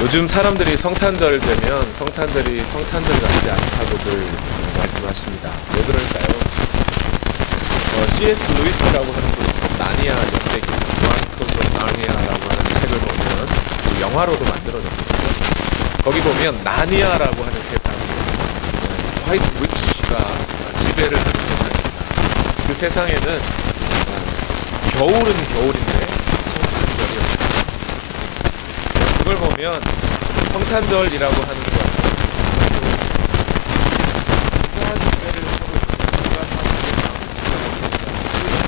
요즘 사람들이 성탄절 되면 성탄절 같지 않다고들 말씀하십니다. 왜 그럴까요? C.S. 루이스라고 하는 그 나니아 연대기 크로니클스 오브 나니아라고 하는 책을 보면 그 영화로도 만들어졌습니다. 거기 보면 나니아라고 하는 세상이 화이트 위치가 지배를 하는 세상입니다. 그 세상에는 겨울은 겨울인데 성탄절이 없습니다. 그걸 보면 성탄절이라고 하는 것은 누가 지배를 하고 있는 누가 사람들의 마음을 지배하고 있는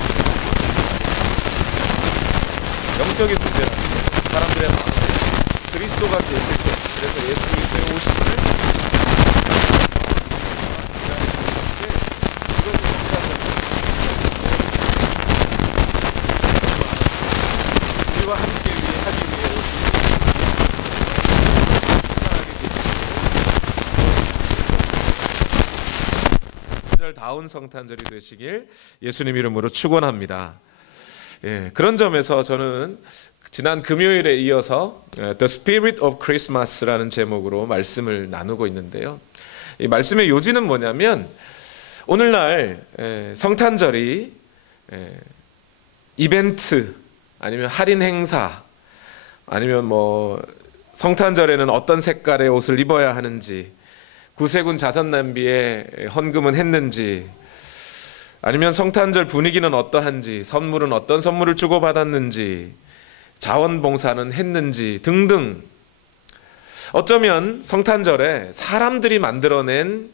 영적인 문제랍니다. 사람들의 마음에 그리스도가 계실 때, 그래서 예수 그리스도의 오심을 우리와 함께 하기 위해 성탄절다운 성탄절이 되시길 예수님 이름으로 축원합니다. 예, 그런 점에서 저는 지난 금요일에 이어서 The Spirit of Christmas라는 제목으로 말씀을 나누고 있는데요. 이 말씀의 요지는 뭐냐면 오늘날 성탄절이 이벤트 아니면 할인 행사 아니면 뭐 성탄절에는 어떤 색깔의 옷을 입어야 하는지 구세군 자선 낭비에 헌금은 했는지 아니면 성탄절 분위기는 어떠한지 선물은 어떤 선물을 주고받았는지 자원봉사는 했는지 등등 어쩌면 성탄절에 사람들이 만들어낸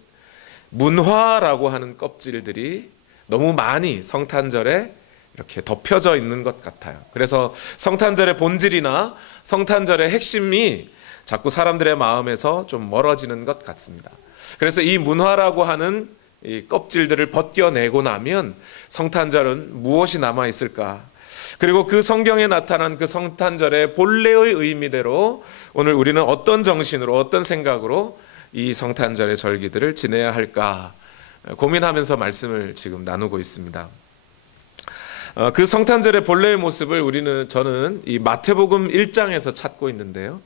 문화라고 하는 껍질들이 너무 많이 성탄절에 이렇게 덮여져 있는 것 같아요. 그래서 성탄절의 본질이나 성탄절의 핵심이 자꾸 사람들의 마음에서 좀 멀어지는 것 같습니다. 그래서 이 문화라고 하는 이 껍질들을 벗겨내고 나면 성탄절은 무엇이 남아있을까? 그리고 그 성경에 나타난 그 성탄절의 본래의 의미대로 오늘 우리는 어떤 정신으로 어떤 생각으로 이 성탄절의 절기들을 지내야 할까 고민하면서 말씀을 지금 나누고 있습니다. 그 성탄절의 본래의 모습을 저는 이 마태복음 1장에서 찾고 있는데요.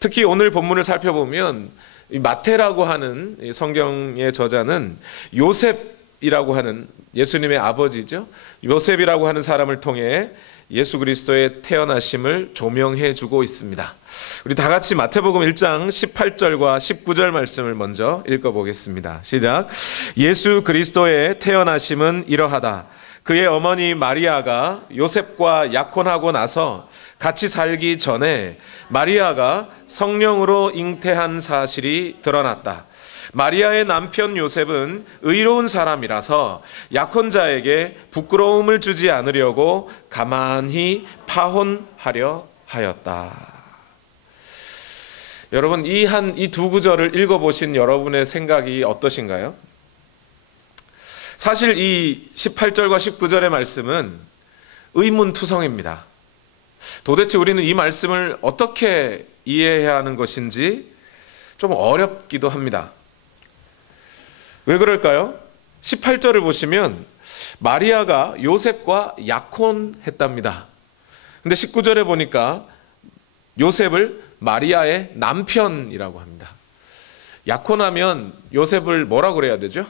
특히 오늘 본문을 살펴보면 이 마태라고 하는 이 성경의 저자는 요셉이라고 하는 예수님의 아버지죠. 요셉이라고 하는 사람을 통해 예수 그리스도의 태어나심을 조명해 주고 있습니다. 우리 다 같이 마태복음 1장 18절과 19절 말씀을 먼저 읽어보겠습니다. 시작. 예수 그리스도의 태어나심은 이러하다. 그의 어머니 마리아가 요셉과 약혼하고 나서 같이 살기 전에 마리아가 성령으로 잉태한 사실이 드러났다. 마리아의 남편 요셉은 의로운 사람이라서 약혼자에게 부끄러움을 주지 않으려고 가만히 파혼하려 하였다. 여러분, 이 두 구절을 읽어보신 여러분의 생각이 어떠신가요? 사실 이 18절과 19절의 말씀은 의문투성입니다. 도대체 우리는 이 말씀을 어떻게 이해해야 하는 것인지 좀 어렵기도 합니다. 왜 그럴까요? 18절을 보시면 마리아가 요셉과 약혼했답니다. 근데 19절에 보니까 요셉을 마리아의 남편이라고 합니다. 약혼하면 요셉을 뭐라고 그래야 되죠?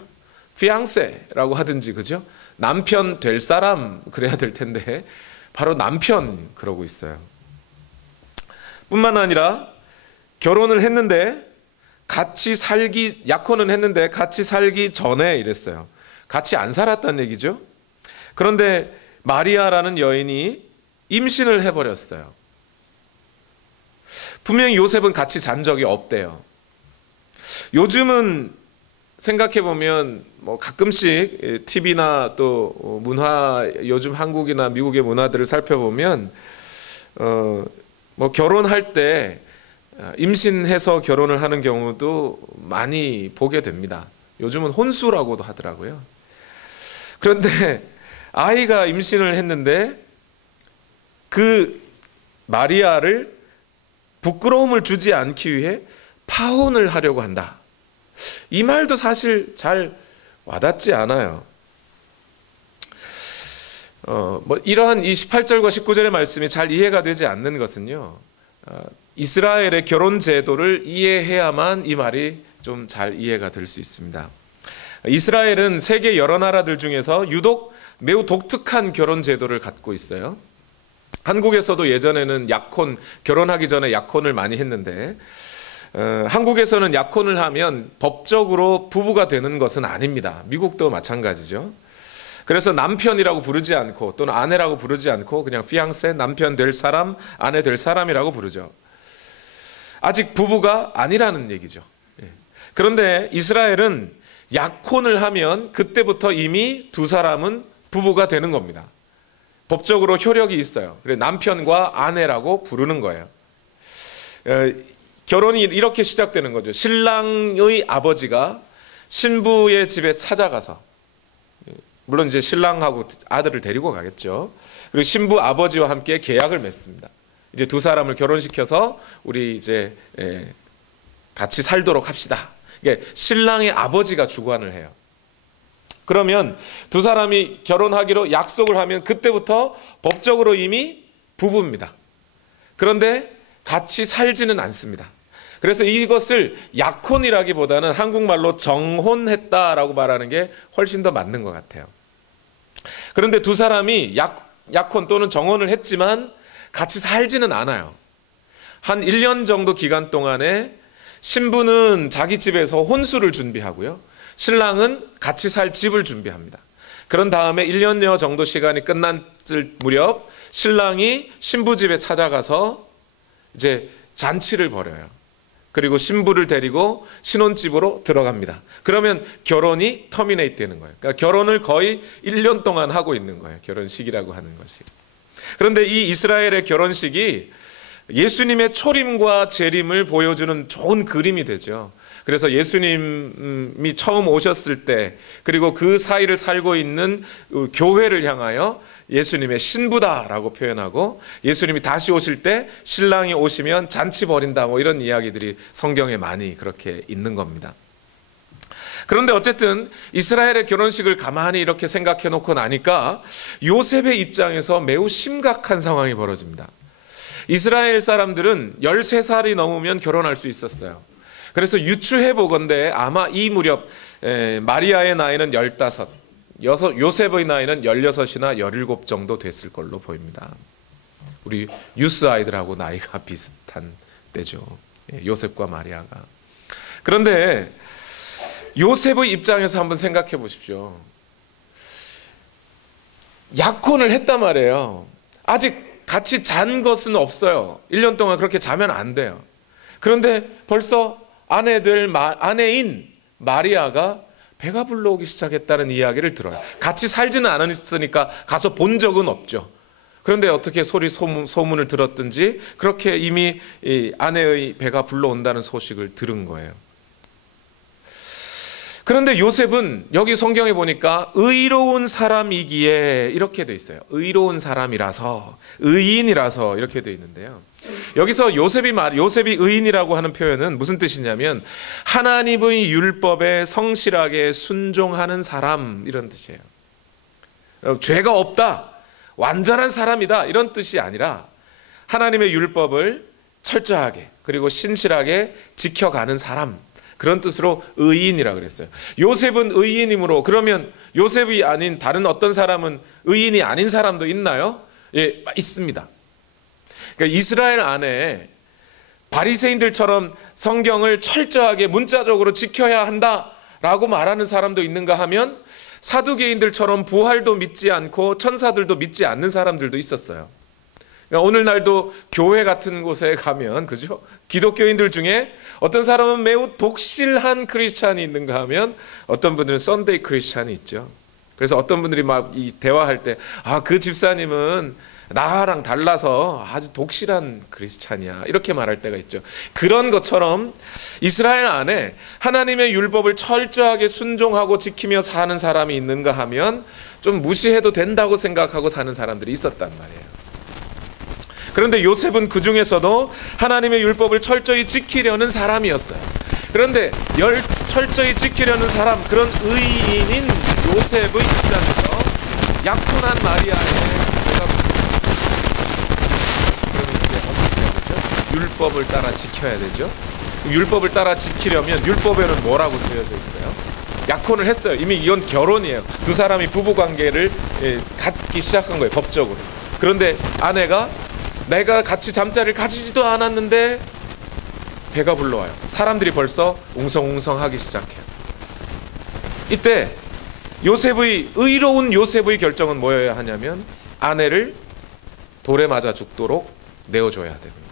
피앙세라고 하든지, 그죠? 남편 될 사람 그래야 될 텐데 바로 남편 그러고 있어요. 뿐만 아니라 결혼을 했는데 약혼은 했는데 같이 살기 전에 이랬어요. 같이 안 살았다는 얘기죠. 그런데 마리아라는 여인이 임신을 해버렸어요. 분명히 요셉은 같이 잔 적이 없대요. 요즘은 생각해보면 뭐 가끔씩 TV나 또 문화, 요즘 한국이나 미국의 문화들을 살펴보면 뭐 결혼할 때 임신해서 결혼을 하는 경우도 많이 보게 됩니다. 요즘은 혼수라고도 하더라고요. 그런데 아이가 임신을 했는데 그 마리아를 부끄러움을 주지 않기 위해 파혼을 하려고 한다. 이 말도 사실 잘 와닿지 않아요. 이러한 이 18절과 19절의 말씀이 잘 이해가 되지 않는 것은요, 이스라엘의 결혼 제도를 이해해야만 이 말이 좀 잘 이해가 될 수 있습니다. 이스라엘은 세계 여러 나라들 중에서 유독 매우 독특한 결혼 제도를 갖고 있어요. 한국에서도 예전에는 약혼, 결혼하기 전에 약혼을 많이 했는데 한국에서는 약혼을 하면 법적으로 부부가 되는 것은 아닙니다. 미국도 마찬가지죠. 그래서 남편이라고 부르지 않고 또는 아내라고 부르지 않고 그냥 피앙세, 남편 될 사람, 아내 될 사람이라고 부르죠. 아직 부부가 아니라는 얘기죠. 그런데 이스라엘은 약혼을 하면 그때부터 이미 두 사람은 부부가 되는 겁니다. 법적으로 효력이 있어요. 그래서 남편과 아내라고 부르는 거예요. 결혼이 이렇게 시작되는 거죠. 신랑의 아버지가 신부의 집에 찾아가서, 물론 이제 신랑하고 아들을 데리고 가겠죠. 그리고 신부 아버지와 함께 계약을 맺습니다. 이제 두 사람을 결혼시켜서 우리 이제 같이 살도록 합시다. 이게 신랑의 아버지가 주관을 해요. 그러면 두 사람이 결혼하기로 약속을 하면 그때부터 법적으로 이미 부부입니다. 그런데 같이 살지는 않습니다. 그래서 이것을 약혼이라기보다는 한국말로 정혼했다라고 말하는 게 훨씬 더 맞는 것 같아요. 그런데 두 사람이 약혼 또는 정혼을 했지만 같이 살지는 않아요. 한 1년 정도 기간 동안에 신부는 자기 집에서 혼수를 준비하고요. 신랑은 같이 살 집을 준비합니다. 그런 다음에 1년여 정도 시간이 끝난 무렵 신랑이 신부 집에 찾아가서 이제 잔치를 벌여요. 그리고 신부를 데리고 신혼집으로 들어갑니다. 그러면 결혼이 터미네이트 되는 거예요. 그러니까 결혼을 거의 1년 동안 하고 있는 거예요. 결혼식이라고 하는 것이. 그런데 이 이스라엘의 결혼식이 예수님의 초림과 재림을 보여주는 좋은 그림이 되죠. 그래서 예수님이 처음 오셨을 때 그리고 그 사이를 살고 있는 교회를 향하여 예수님의 신부다라고 표현하고 예수님이 다시 오실 때 신랑이 오시면 잔치 벌인다 뭐 이런 이야기들이 성경에 많이 그렇게 있는 겁니다. 그런데 어쨌든 이스라엘의 결혼식을 가만히 이렇게 생각해 놓고 나니까 요셉의 입장에서 매우 심각한 상황이 벌어집니다. 이스라엘 사람들은 13살이 넘으면 결혼할 수 있었어요. 그래서 유추해 보건대 아마 이 무렵 마리아의 나이는 15, 요셉의 나이는 16이나 17 정도 됐을 걸로 보입니다. 우리 유스 아이들하고 나이가 비슷한 때죠. 요셉과 마리아가. 그런데 요셉의 입장에서 한번 생각해 보십시오. 약혼을 했단 말이에요. 아직 같이 잔 것은 없어요. 1년 동안 그렇게 자면 안 돼요. 그런데 벌써 아내인 마리아가 배가 불러오기 시작했다는 이야기를 들어요. 같이 살지는 않았으니까 가서 본 적은 없죠. 그런데 어떻게 소문을 들었든지 그렇게 이미 이 아내의 배가 불러온다는 소식을 들은 거예요. 그런데 요셉은 여기 성경에 보니까 의로운 사람이기에 이렇게 돼 있어요. 의로운 사람이라서, 의인이라서 이렇게 돼 있는데요. 여기서 요셉이 의인이라고 하는 표현은 무슨 뜻이냐면 하나님의 율법에 성실하게 순종하는 사람 이런 뜻이에요. 죄가 없다, 완전한 사람이다 이런 뜻이 아니라 하나님의 율법을 철저하게 그리고 신실하게 지켜가는 사람, 그런 뜻으로 의인이라고 그랬어요. 요셉은 의인이므로 그러면 요셉이 아닌 다른 어떤 사람은 의인이 아닌 사람도 있나요? 예, 있습니다. 그러니까 이스라엘 안에 바리새인들처럼 성경을 철저하게 문자적으로 지켜야 한다라고 말하는 사람도 있는가 하면 사두개인들처럼 부활도 믿지 않고 천사들도 믿지 않는 사람들도 있었어요. 그러니까 오늘날도 교회 같은 곳에 가면 그죠? 기독교인들 중에 어떤 사람은 매우 독실한 크리스찬이 있는가 하면 어떤 분들은 썬데이 크리스찬이 있죠. 그래서 어떤 분들이 막 이 대화할 때 그 집사님은 나랑 달라서 아주 독실한 크리스찬이야 이렇게 말할 때가 있죠. 그런 것처럼 이스라엘 안에 하나님의 율법을 철저하게 순종하고 지키며 사는 사람이 있는가 하면 좀 무시해도 된다고 생각하고 사는 사람들이 있었단 말이에요. 그런데 요셉은 그 중에서도 하나님의 율법을 철저히 지키려는 사람이었어요. 그런데 철저히 지키려는 사람, 그런 의인인 요셉의 입장에서 약혼한 마리아의 그러면 이제 어떻게 하죠? 율법을 따라 지켜야 되죠. 율법을 따라 지키려면 율법에는 뭐라고 쓰여져 있어요? 약혼을 했어요. 이미 이건 결혼이에요. 두 사람이 부부관계를 갖기 시작한 거예요, 법적으로. 그런데 아내가 내가 같이 잠자리를 가지지도 않았는데 배가 불러와요. 사람들이 벌써 웅성웅성하기 시작해요. 이때 의로운 요셉의 결정은 뭐여야 하냐면 아내를 돌에 맞아 죽도록 내어줘야 되는 거예요.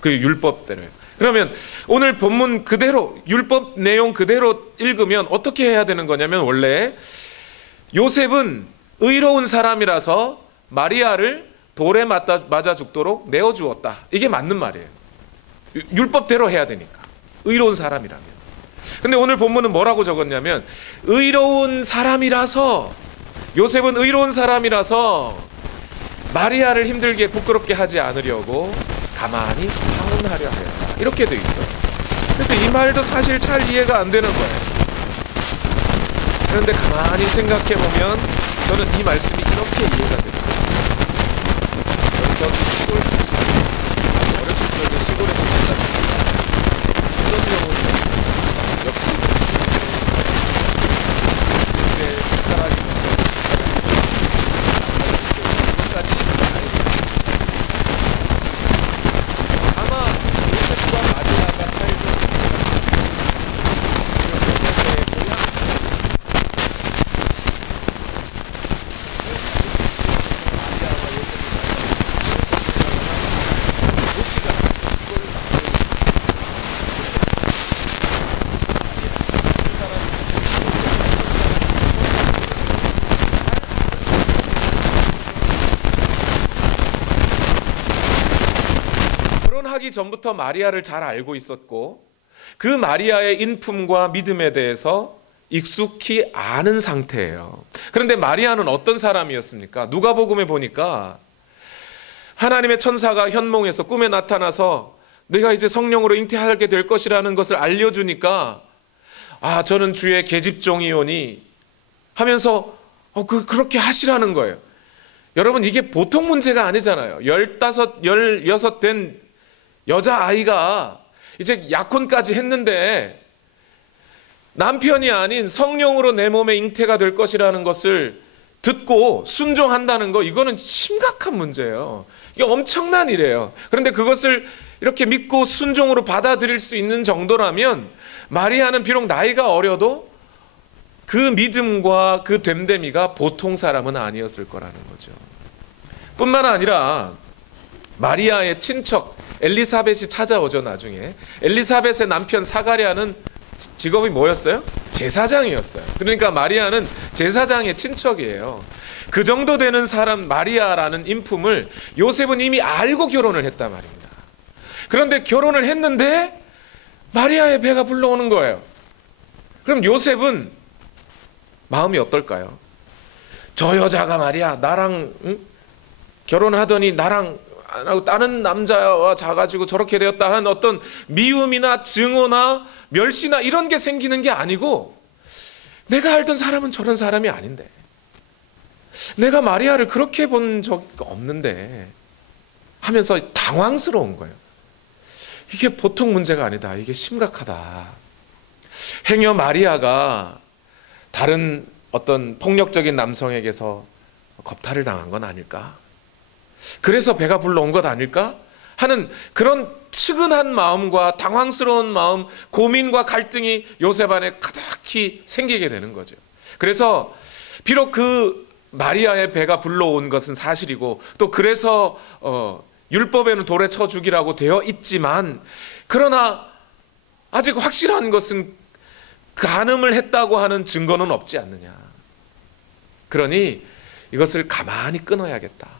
그 율법대로요. 그러면 오늘 본문 그대로 율법 내용 그대로 읽으면 어떻게 해야 되는 거냐면, 원래 요셉은 의로운 사람이라서 마리아를 돌에 맞아 죽도록 내어주었다. 이게 맞는 말이에요. 율법대로 해야 되니까, 의로운 사람이라면. 근데 오늘 본문은 뭐라고 적었냐면, 의로운 사람이라서, 요셉은 의로운 사람이라서 마리아를 힘들게 부끄럽게 하지 않으려고 가만히 파혼하려 하였다. 이렇게 돼 있어요. 그래서 이 말도 사실 잘 이해가 안 되는 거예요. 그런데 가만히 생각해 보면 저는 이 말씀이 이렇게 이해가 됩니다. 저는 시골 출신, 어렸을 적에 시골에 살았습니다. 그런 경우는 옆집 그때 사람이 끝까지 아마 요셉과 마리아가 살던 요셉의 고향 결혼하기 전부터 마리아를 잘 알고 있었고, 그 마리아의 인품과 믿음에 대해서 익숙히 아는 상태예요. 그런데 마리아는 어떤 사람이었습니까? 누가복음에 보니까 하나님의 천사가 현몽에서 꿈에 나타나서 내가 이제 성령으로 잉태하게 될 것이라는 것을 알려주니까, 아, 저는 주의 계집종이오니 하면서 그렇게 하시라는 거예요. 여러분, 이게 보통 문제가 아니잖아요. 15, 16 된 여자아이가 이제 약혼까지 했는데 남편이 아닌 성령으로 내 몸에 잉태가 될 것이라는 것을 듣고 순종한다는 거, 이거는 심각한 문제예요. 이게 엄청난 일이에요. 그런데 그것을 이렇게 믿고 순종으로 받아들일 수 있는 정도라면 마리아는 비록 나이가 어려도 그 믿음과 그 됨됨이가 보통 사람은 아니었을 거라는 거죠. 뿐만 아니라 마리아의 친척 엘리사벳이 찾아오죠. 나중에 엘리사벳의 남편 사가랴는 직업이 뭐였어요? 제사장이었어요. 그러니까 마리아는 제사장의 친척이에요. 그 정도 되는 사람 마리아라는 인품을 요셉은 이미 알고 결혼을 했단 말입니다. 그런데 결혼을 했는데 마리아의 배가 불러오는 거예요. 그럼 요셉은 마음이 어떨까요? 저 여자가 말이야 나랑 결혼하더니 나랑 다른 남자와 자가지고 저렇게 되었다 하는 어떤 미움이나 증오나 멸시나 이런 게 생기는 게 아니고, 내가 알던 사람은 저런 사람이 아닌데, 내가 마리아를 그렇게 본 적이 없는데 하면서 당황스러운 거예요. 이게 보통 문제가 아니다. 이게 심각하다. 행여 마리아가 다른 어떤 폭력적인 남성에게서 겁탈을 당한 건 아닐까? 그래서 배가 불러온 것 아닐까? 하는 그런 측은한 마음과 당황스러운 마음, 고민과 갈등이 요셉 안에 가득히 생기게 되는 거죠. 그래서 비록 그 마리아의 배가 불러온 것은 사실이고, 또 그래서 율법에는 돌에 쳐 죽이라고 되어 있지만, 그러나 아직 확실한 것은 간음을 했다고 하는 증거는 없지 않느냐. 그러니 이것을 가만히 끊어야겠다.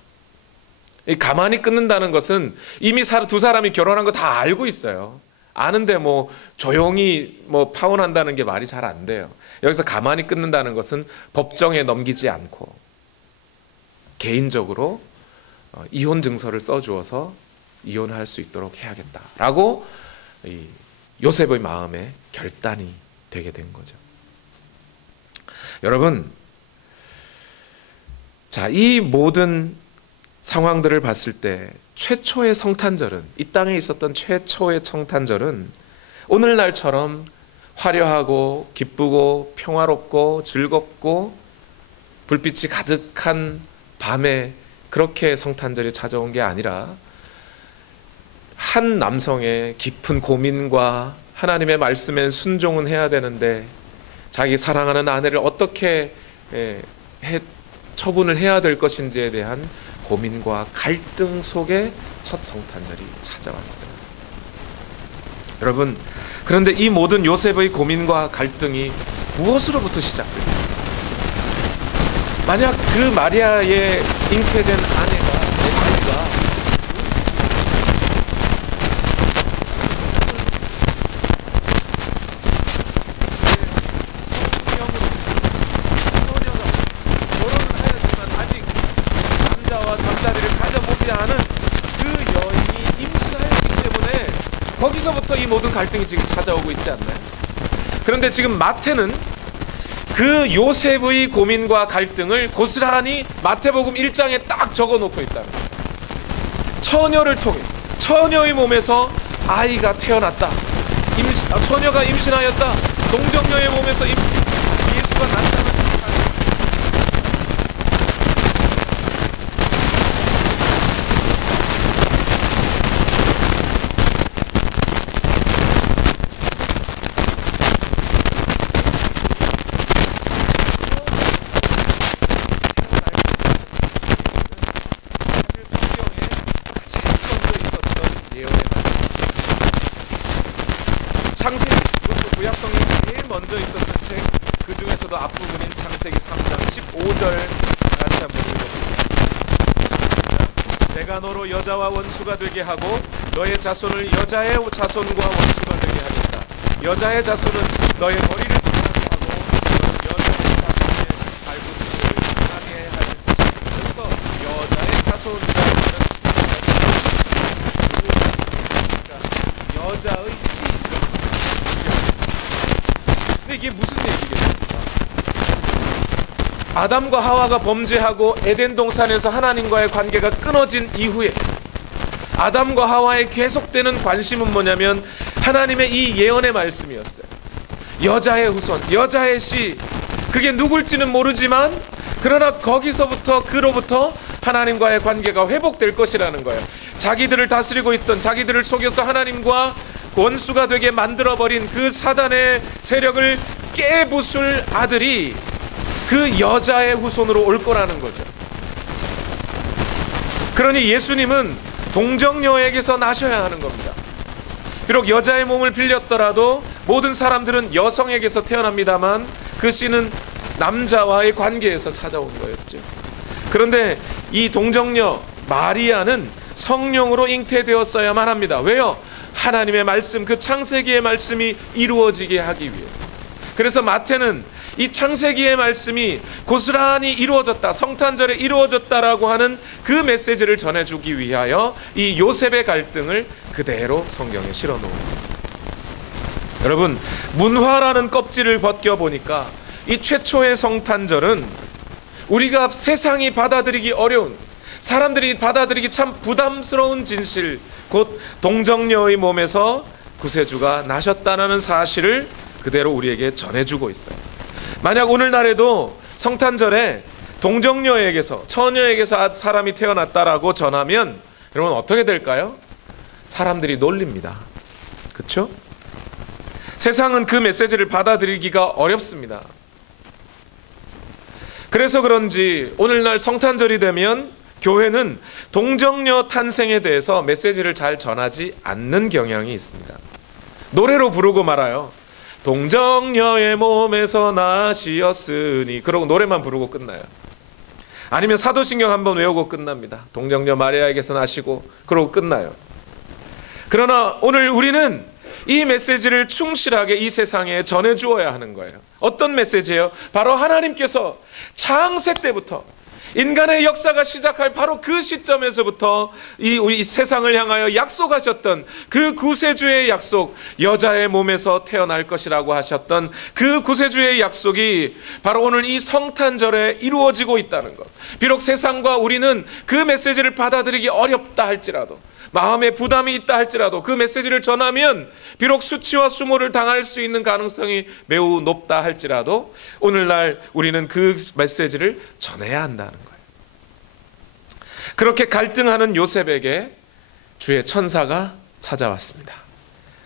가만히 끊는다는 것은 이미 두 사람이 결혼한 거 다 알고 있어요. 아는데 뭐 조용히 뭐 파혼한다는 게 말이 잘 안 돼요. 여기서 가만히 끊는다는 것은 법정에 넘기지 않고 개인적으로 이혼 증서를 써주어서 이혼할 수 있도록 해야겠다라고 요셉의 마음에 결단이 되게 된 거죠. 여러분, 자, 이 모든 상황들을 봤을 때 최초의 성탄절은, 이 땅에 있었던 최초의 성탄절은 오늘날처럼 화려하고 기쁘고 평화롭고 즐겁고 불빛이 가득한 밤에 그렇게 성탄절이 찾아온 게 아니라 한 남성의 깊은 고민과 하나님의 말씀에 순종은 해야 되는데 자기 사랑하는 아내를 어떻게 처분을 해야 될 것인지에 대한 고민과 갈등 속에 첫 성탄절이 찾아왔어요. 여러분, 그런데 이 모든 요셉의 고민과 갈등이 무엇으로부터 시작됐습니까? 만약 그 마리아의 잉태된 아내가 거기서부터 이 모든 갈등이 지금 찾아오고 있지 않나요? 그런데 지금 마태는 그 요셉의 고민과 갈등을 고스란히 마태복음 1장에 딱 적어놓고 있다는 거예요. 처녀를 통해, 처녀의 몸에서 아이가 태어났다, 처녀가 임신하였다, 동정녀의 몸에서 예수가 나타났다. 창세기, 그것도 구약성경에 제일 먼저 있었던 책, 그 중에서도 앞부분인 창세기 3장 15절 같이 한번 읽어보겠습니다. 내가 너로 여자와 원수가 되게 하고 너의 자손을 여자의 자손과 원수가 되게 하겠다. 여자의 자손은 너의 머리를 지나게 하고 여자의 자손의 발붙임을 지나게 할 것이다. 그래서 여자의 자손이라는 여자의 씨. 근데 이게 무슨 얘기겠습니까? 아담과 하와가 범죄하고 에덴 동산에서 하나님과의 관계가 끊어진 이후에 아담과 하와의 계속되는 관심은 뭐냐면 하나님의 이 예언의 말씀이었어요. 여자의 후손, 여자의 씨, 그게 누굴지는 모르지만 그러나 거기서부터 그로부터 하나님과의 관계가 회복될 것이라는 거예요. 자기들을 다스리고 있던, 자기들을 속여서 하나님과 원수가 되게 만들어버린 그 사단의 세력을 깨부술 아들이 그 여자의 후손으로 올 거라는 거죠. 그러니 예수님은 동정녀에게서 나셔야 하는 겁니다. 비록 여자의 몸을 빌렸더라도 모든 사람들은 여성에게서 태어납니다만 그 씨는 남자와의 관계에서 찾아온 거였죠. 그런데 이 동정녀 마리아는 성령으로 잉태되었어야만 합니다. 왜요? 하나님의 말씀, 그 창세기의 말씀이 이루어지게 하기 위해서. 그래서 마태는 이 창세기의 말씀이 고스란히 이루어졌다, 성탄절에 이루어졌다라고 하는 그 메시지를 전해주기 위하여 이 요셉의 갈등을 그대로 성경에 실어놓습니다. 여러분, 문화라는 껍질을 벗겨보니까 이 최초의 성탄절은 우리가 세상이 받아들이기 어려운, 사람들이 받아들이기 참 부담스러운 진실, 곧 동정녀의 몸에서 구세주가 나셨다는 사실을 그대로 우리에게 전해주고 있어요. 만약 오늘날에도 성탄절에 동정녀에게서, 처녀에게서 사람이 태어났다라고 전하면 여러분 어떻게 될까요? 사람들이 놀립니다. 그렇죠? 세상은 그 메시지를 받아들이기가 어렵습니다. 그래서 그런지 오늘날 성탄절이 되면 교회는 동정녀 탄생에 대해서 메시지를 잘 전하지 않는 경향이 있습니다. 노래로 부르고 말아요. 동정녀의 몸에서 나시었으니, 그러고 노래만 부르고 끝나요. 아니면 사도신경 한번 외우고 끝납니다. 동정녀 마리아에게서 나시고, 그러고 끝나요. 그러나 오늘 우리는 이 메시지를 충실하게 이 세상에 전해주어야 하는 거예요. 어떤 메시지예요? 바로 하나님께서 창세 때부터 인간의 역사가 시작할 바로 그 시점에서부터 우리 세상을 향하여 약속하셨던 그 구세주의 약속, 여자의 몸에서 태어날 것이라고 하셨던 그 구세주의 약속이 바로 오늘 이 성탄절에 이루어지고 있다는 것. 비록 세상과 우리는 그 메시지를 받아들이기 어렵다 할지라도, 마음에 부담이 있다 할지라도 그 메시지를 전하면 비록 수치와 수모를 당할 수 있는 가능성이 매우 높다 할지라도 오늘날 우리는 그 메시지를 전해야 한다는 거예요. 그렇게 갈등하는 요셉에게 주의 천사가 찾아왔습니다.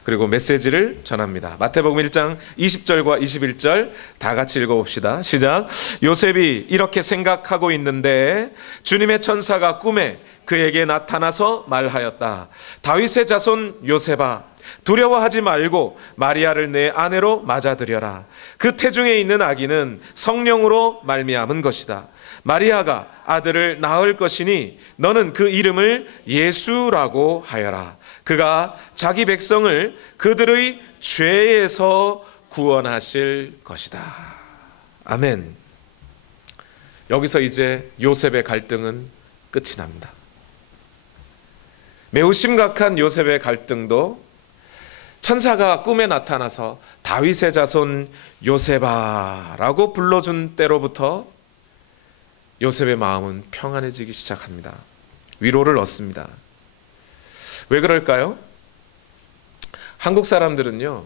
그리고 메시지를 전합니다. 마태복음 1장 20절과 21절 다 같이 읽어봅시다. 시작. 요셉이 이렇게 생각하고 있는데 주님의 천사가 꿈에 그에게 나타나서 말하였다. 다윗의 자손 요셉아, 두려워하지 말고 마리아를 내 아내로 맞아들여라. 그 태중에 있는 아기는 성령으로 말미암은 것이다. 마리아가 아들을 낳을 것이니 너는 그 이름을 예수라고 하여라. 그가 자기 백성을 그들의 죄에서 구원하실 것이다. 아멘. 여기서 이제 요셉의 갈등은 끝이 납니다. 매우 심각한 요셉의 갈등도 천사가 꿈에 나타나서 다윗의 자손 요셉아라고 불러준 때로부터 요셉의 마음은 평안해지기 시작합니다. 위로를 얻습니다. 왜 그럴까요? 한국 사람들은요,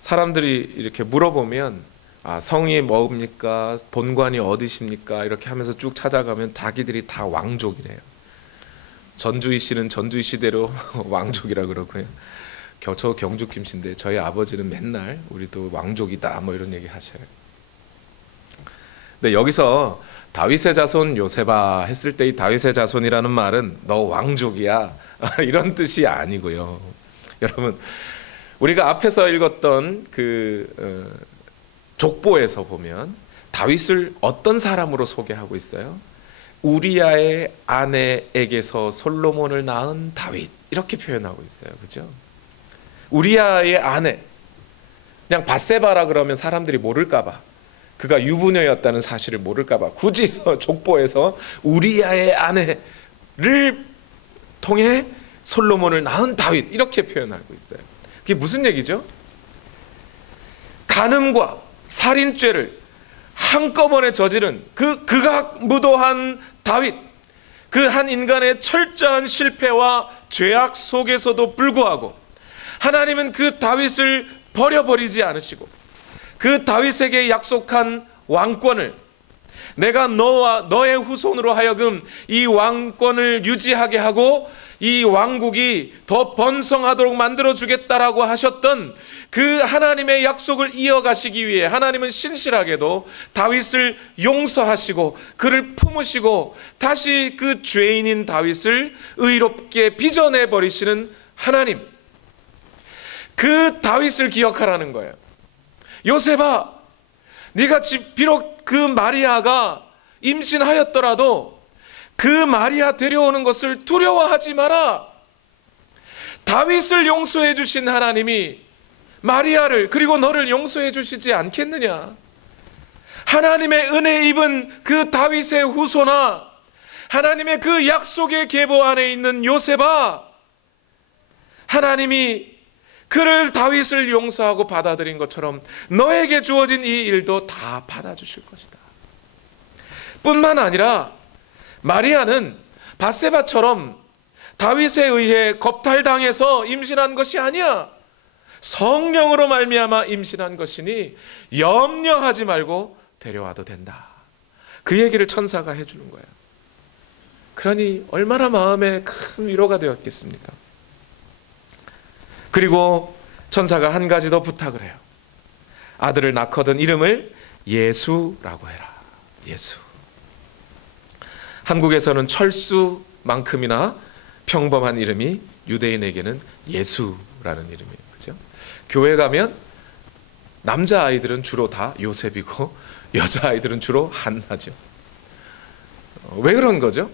사람들이 이렇게 물어보면 성이 뭡니까? 본관이 어디십니까? 이렇게 하면서 쭉 찾아가면 자기들이 다 왕족이래요. 전주희 씨는 전주희 씨대로 왕족이라 그러고요. 저 경주 김씨인데 저희 아버지는 맨날 우리도 왕족이다 뭐 이런 얘기 하셔요. 근데 여기서 다윗의 자손 요셉아 했을 때 이 다윗의 자손이라는 말은 너 왕족이야 이런 뜻이 아니고요. 여러분, 우리가 앞에서 읽었던 그 족보에서 보면 다윗을 어떤 사람으로 소개하고 있어요? 우리아의 아내에게서 솔로몬을 낳은 다윗, 이렇게 표현하고 있어요. 그죠? 우리아의 아내, 그냥 밧세바라 그러면 사람들이 모를까봐, 그가 유부녀였다는 사실을 모를까봐 굳이 족보에서 우리아의 아내를 통해 솔로몬을 낳은 다윗, 이렇게 표현하고 있어요. 그게 무슨 얘기죠? 간음과 살인죄를 한꺼번에 저지른 그 극악무도한 다윗, 그 한 인간의 철저한 실패와 죄악 속에서도 불구하고 하나님은 그 다윗을 버려버리지 않으시고 그 다윗에게 약속한 왕권을, 내가 너와 너의 후손으로 하여금 이 왕권을 유지하게 하고 이 왕국이 더 번성하도록 만들어주겠다라고 하셨던 그 하나님의 약속을 이어가시기 위해 하나님은 신실하게도 다윗을 용서하시고 그를 품으시고 다시 그 죄인인 다윗을 의롭게 빚어내버리시는 하나님, 그 다윗을 기억하라는 거예요. 요셉아, 네가 비록 그 마리아가 임신하였더라도 그 마리아 데려오는 것을 두려워하지 마라. 다윗을 용서해 주신 하나님이 마리아를, 그리고 너를 용서해 주시지 않겠느냐? 하나님의 은혜 입은 그 다윗의 후손아, 하나님의 그 약속의 계보 안에 있는 요셉아, 하나님이 그를 다윗을 용서하고 받아들인 것처럼 너에게 주어진 이 일도 다 받아주실 것이다. 뿐만 아니라 마리아는 밧세바처럼 다윗에 의해 겁탈당해서 임신한 것이 아니야. 성령으로 말미암아 임신한 것이니 염려하지 말고 데려와도 된다. 그 얘기를 천사가 해주는 거야. 그러니 얼마나 마음에 큰 위로가 되었겠습니까? 그리고 천사가 한 가지 더 부탁을 해요. 아들을 낳거든 이름을 예수라고 해라. 예수. 한국에서는 철수만큼이나 평범한 이름이 유대인에게는 예수라는 이름이에요. 그죠? 교회 가면 남자아이들은 주로 다 요셉이고 여자아이들은 주로 한나죠. 왜 그런 거죠?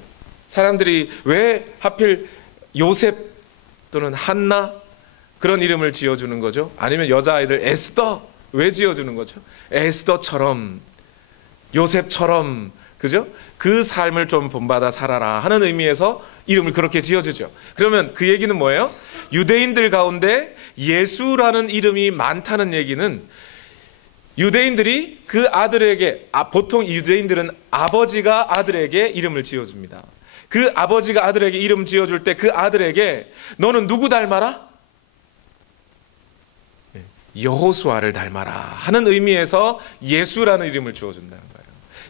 사람들이 왜 하필 요셉 또는 한나 그런 이름을 지어주는 거죠? 아니면 여자아이들 에스더 왜 지어주는 거죠? 에스더처럼, 요셉처럼 그죠? 그 삶을 좀 본받아 살아라 하는 의미에서 이름을 그렇게 지어주죠. 그러면 그 얘기는 뭐예요? 유대인들 가운데 예수라는 이름이 많다는 얘기는 유대인들이 그 아들에게, 보통 유대인들은 아버지가 아들에게 이름을 지어줍니다. 그 아버지가 아들에게 이름 지어줄 때 그 아들에게 너는 누구 닮아라? 여호수아를 닮아라 하는 의미에서 예수라는 이름을 주어준다는 거예요.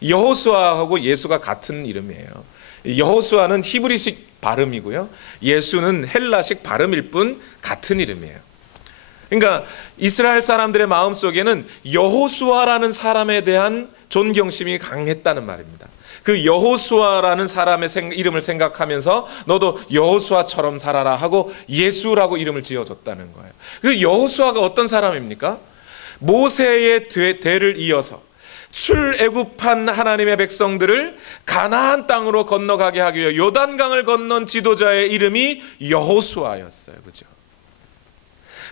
여호수아하고 예수가 같은 이름이에요. 여호수아는 히브리식 발음이고요, 예수는 헬라식 발음일 뿐 같은 이름이에요. 그러니까 이스라엘 사람들의 마음속에는 여호수아라는 사람에 대한 존경심이 강했다는 말입니다. 그 여호수아라는 사람의 이름을 생각하면서 너도 여호수아처럼 살아라 하고 예수라고 이름을 지어줬다는 거예요. 그 여호수아가 어떤 사람입니까? 모세의 대를 이어서 출애굽한 하나님의 백성들을 가나안 땅으로 건너가게 하기 위해 요단강을 건넌 지도자의 이름이 여호수아였어요. 그죠?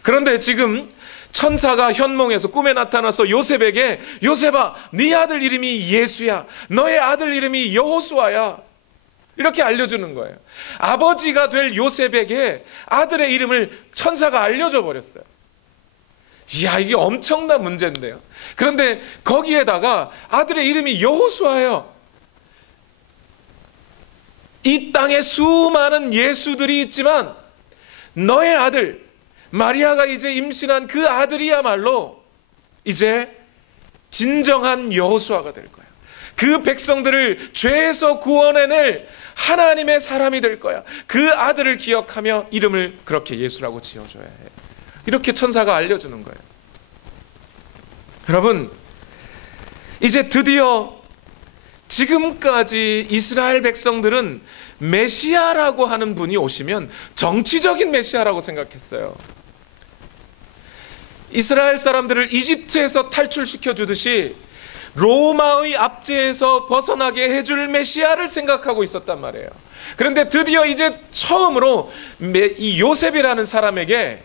그런데 지금 천사가 현몽에서 꿈에 나타나서 요셉에게, 요셉아, 네 아들 이름이 예수야, 너의 아들 이름이 여호수아야, 이렇게 알려주는 거예요. 아버지가 될 요셉에게 아들의 이름을 천사가 알려줘 버렸어요. 이야, 이게 엄청난 문제인데요. 그런데 거기에다가 아들의 이름이 여호수아예요. 이 땅에 수많은 예수들이 있지만 너의 아들 마리아가 이제 임신한 그 아들이야말로 이제 진정한 여호수아가 될 거야. 그 백성들을 죄에서 구원해낼 하나님의 사람이 될 거야. 그 아들을 기억하며 이름을 그렇게 예수라고 지어줘야 해. 이렇게 천사가 알려주는 거예요. 여러분, 이제 드디어 지금까지 이스라엘 백성들은 메시아라고 하는 분이 오시면 정치적인 메시아라고 생각했어요. 이스라엘 사람들을 이집트에서 탈출시켜 주듯이 로마의 압제에서 벗어나게 해줄 메시아를 생각하고 있었단 말이에요. 그런데 드디어 이제 처음으로 이 요셉이라는 사람에게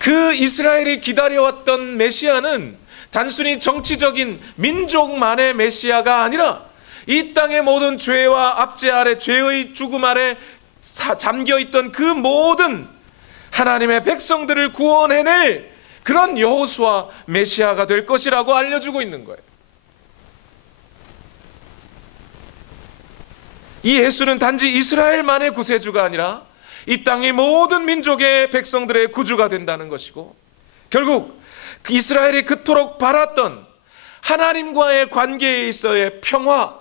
그 이스라엘이 기다려왔던 메시아는 단순히 정치적인 민족만의 메시아가 아니라 이 땅의 모든 죄와 압제 아래, 죄의 죽음 아래 잠겨있던 그 모든 하나님의 백성들을 구원해낼 그런 여호수아 메시아가 될 것이라고 알려주고 있는 거예요. 이 예수는 단지 이스라엘만의 구세주가 아니라 이 땅의 모든 민족의 백성들의 구주가 된다는 것이고, 결국 이스라엘이 그토록 바랐던 하나님과의 관계에 있어의 평화,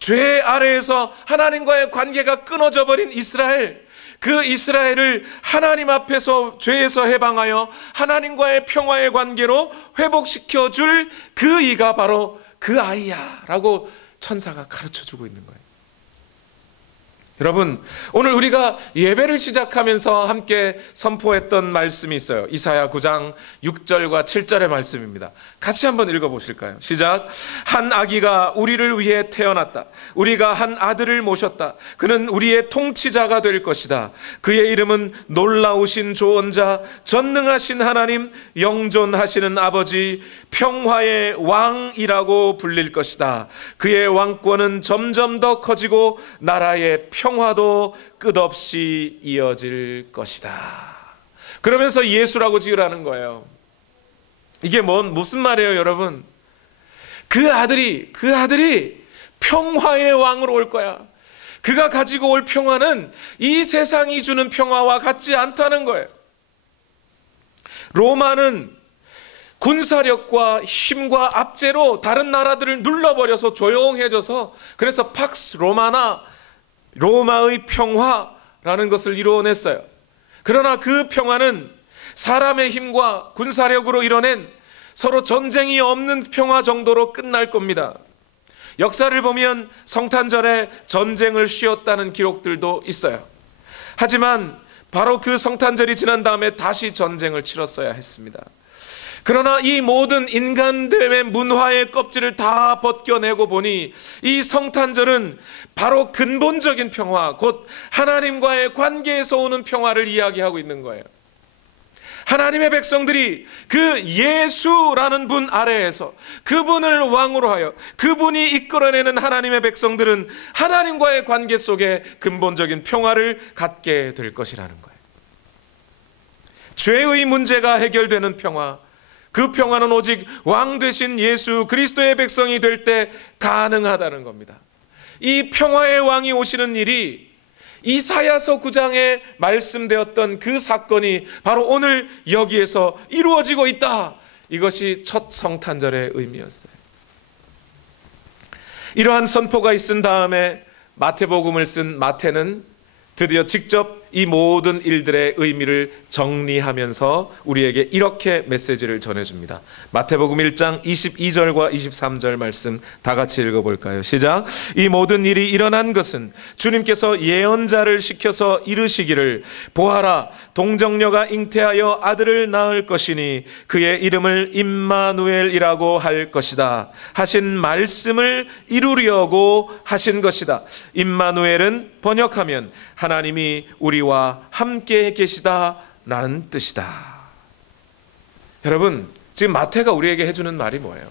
죄 아래에서 하나님과의 관계가 끊어져 버린 이스라엘, 그 이스라엘을 하나님 앞에서 죄에서 해방하여 하나님과의 평화의 관계로 회복시켜 줄 그 이가 바로 그 아이야 라고 천사가 가르쳐 주고 있는 거예요. 여러분, 오늘 우리가 예배를 시작하면서 함께 선포했던 말씀이 있어요. 이사야 9장 6절과 7절의 말씀입니다. 같이 한번 읽어보실까요? 시작. 한 아기가 우리를 위해 태어났다. 우리가 한 아들을 모셨다. 그는 우리의 통치자가 될 것이다. 그의 이름은 놀라우신 조언자, 전능하신 하나님, 영존하시는 아버지, 평화의 왕이라고 불릴 것이다. 그의 왕권은 점점 더 커지고 나라의 평화도 끝없이 이어질 것이다. 그러면서 예수라고 지으라는 거예요. 이게 무슨 말이에요, 여러분? 그 아들이 평화의 왕으로 올 거야. 그가 가지고 올 평화는 이 세상이 주는 평화와 같지 않다는 거예요. 로마는 군사력과 힘과 압제로 다른 나라들을 눌러버려서 조용해져서, 그래서 팍스 로마나 로마의 평화라는 것을 이루어냈어요. 그러나 그 평화는 사람의 힘과 군사력으로 이뤄낸 서로 전쟁이 없는 평화 정도로 끝날 겁니다. 역사를 보면 성탄절에 전쟁을 쉬었다는 기록들도 있어요. 하지만 바로 그 성탄절이 지난 다음에 다시 전쟁을 치렀어야 했습니다. 그러나 이 모든 인간됨의 문화의 껍질을 다 벗겨내고 보니 이 성탄절은 바로 근본적인 평화, 곧 하나님과의 관계에서 오는 평화를 이야기하고 있는 거예요. 하나님의 백성들이 그 예수라는 분 아래에서 그분을 왕으로 하여 그분이 이끌어내는 하나님의 백성들은 하나님과의 관계 속에 근본적인 평화를 갖게 될 것이라는 거예요. 죄의 문제가 해결되는 평화, 그 평화는 오직 왕 되신 예수 그리스도의 백성이 될 때 가능하다는 겁니다. 이 평화의 왕이 오시는 일이 이사야서 9장에 말씀되었던 그 사건이 바로 오늘 여기에서 이루어지고 있다. 이것이 첫 성탄절의 의미였어요. 이러한 선포가 있은 다음에 마태복음을 쓴 마태는 드디어 직접 이 모든 일들의 의미를 정리하면서 우리에게 이렇게 메시지를 전해줍니다. 마태복음 1장 22절과 23절 말씀 다 같이 읽어볼까요? 시작. 이 모든 일이 일어난 것은 주님께서 예언자를 시켜서 이르시기를 보아라 동정녀가 잉태하여 아들을 낳을 것이니 그의 이름을 임마누엘이라고 할 것이다 하신 말씀을 이루려고 하신 것이다. 임마누엘은 번역하면 하나님이 우리와 함께 계시다라는 뜻이다. 여러분, 지금 마태가 우리에게 해주는 말이 뭐예요?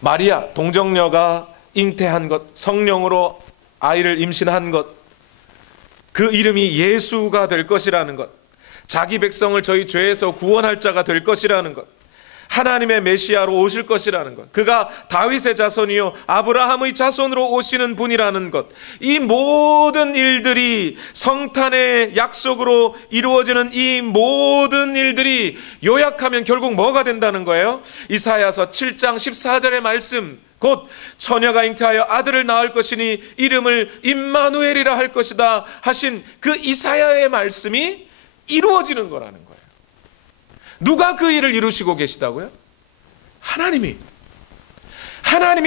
마리아 동정녀가 잉태한 것, 성령으로 아이를 임신한 것, 그 이름이 예수가 될 것이라는 것, 자기 백성을 저희 죄에서 구원할 자가 될 것이라는 것, 하나님의 메시아로 오실 것이라는 것, 그가 다윗의 자손이요 아브라함의 자손으로 오시는 분이라는 것, 이 모든 일들이 성탄의 약속으로 이루어지는 이 모든 일들이 요약하면 결국 뭐가 된다는 거예요? 이사야서 7장 14절의 말씀, 곧 처녀가 잉태하여 아들을 낳을 것이니 이름을 임마누엘이라 할 것이다 하신 그 이사야의 말씀이 이루어지는 거라는 거예요. 누가 그 일을 이루시고 계시다고요? 하나님이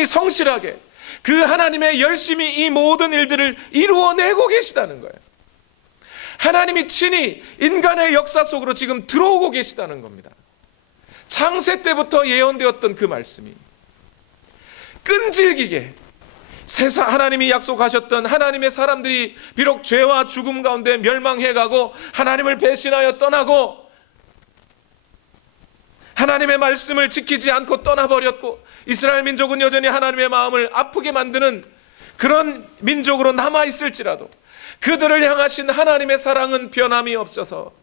성실하게 그 하나님의 열심히 이 모든 일들을 이루어내고 계시다는 거예요. 하나님이 친히 인간의 역사 속으로 지금 들어오고 계시다는 겁니다. 창세 때부터 예언되었던 그 말씀이 끈질기게 세상 하나님이 약속하셨던 하나님의 사람들이 비록 죄와 죽음 가운데 멸망해가고 하나님을 배신하여 떠나고 하나님의 말씀을 지키지 않고 떠나버렸고 이스라엘 민족은 여전히 하나님의 마음을 아프게 만드는 그런 민족으로 남아있을지라도 그들을 향하신 하나님의 사랑은 변함이 없어서,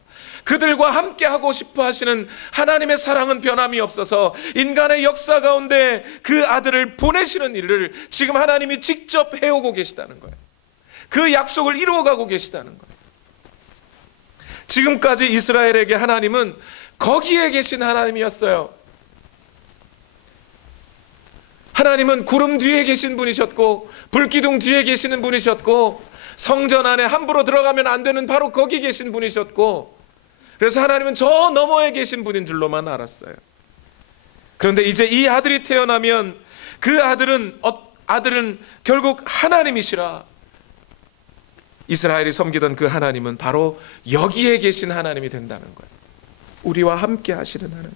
그들과 함께 하고 싶어 하시는 하나님의 사랑은 변함이 없어서 인간의 역사 가운데 그 아들을 보내시는 일을 지금 하나님이 직접 해오고 계시다는 거예요. 그 약속을 이루어가고 계시다는 거예요. 지금까지 이스라엘에게 하나님은 거기에 계신 하나님이었어요. 하나님은 구름 뒤에 계신 분이셨고 불기둥 뒤에 계시는 분이셨고 성전 안에 함부로 들어가면 안 되는 바로 거기 계신 분이셨고, 그래서 하나님은 저 너머에 계신 분인 줄로만 알았어요. 그런데 이제 이 아들이 태어나면 그 아들은 결국 하나님이시라. 이스라엘이 섬기던 그 하나님은 바로 여기에 계신 하나님이 된다는 거예요. 우리와 함께 하시는 하나님.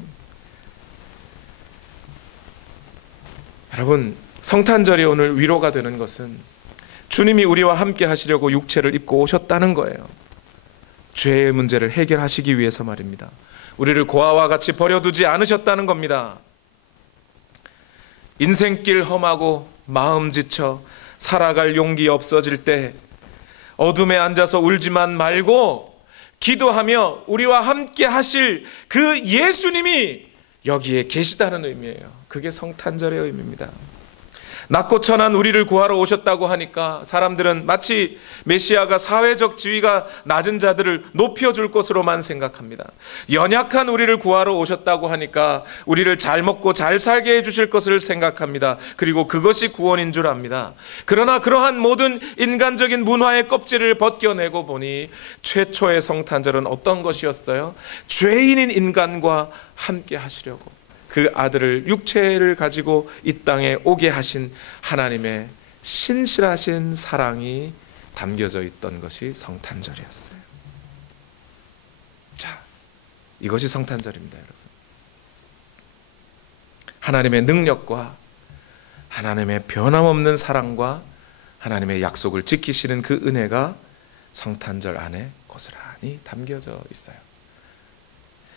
여러분, 성탄절이 오늘 위로가 되는 것은 주님이 우리와 함께 하시려고 육체를 입고 오셨다는 거예요. 죄의 문제를 해결하시기 위해서 말입니다. 우리를 고아와 같이 버려두지 않으셨다는 겁니다. 인생길 험하고 마음 지쳐 살아갈 용기 없어질 때 어둠에 앉아서 울지만 말고 기도하며 우리와 함께 하실 그 예수님이 여기에 계시다는 의미예요. 그게 성탄절의 의미입니다. 낮고 천한 우리를 구하러 오셨다고 하니까 사람들은 마치 메시아가 사회적 지위가 낮은 자들을 높여줄 것으로만 생각합니다. 연약한 우리를 구하러 오셨다고 하니까 우리를 잘 먹고 잘 살게 해주실 것을 생각합니다. 그리고 그것이 구원인 줄 압니다. 그러나 그러한 모든 인간적인 문화의 껍질을 벗겨내고 보니 최초의 성탄절은 어떤 것이었어요? 죄인인 인간과 함께 하시려고 그 아들을 육체를 가지고 이 땅에 오게 하신 하나님의 신실하신 사랑이 담겨져 있던 것이 성탄절이었어요. 자, 이것이 성탄절입니다, 여러분. 하나님의 능력과 하나님의 변함없는 사랑과 하나님의 약속을 지키시는 그 은혜가 성탄절 안에 고스란히 담겨져 있어요.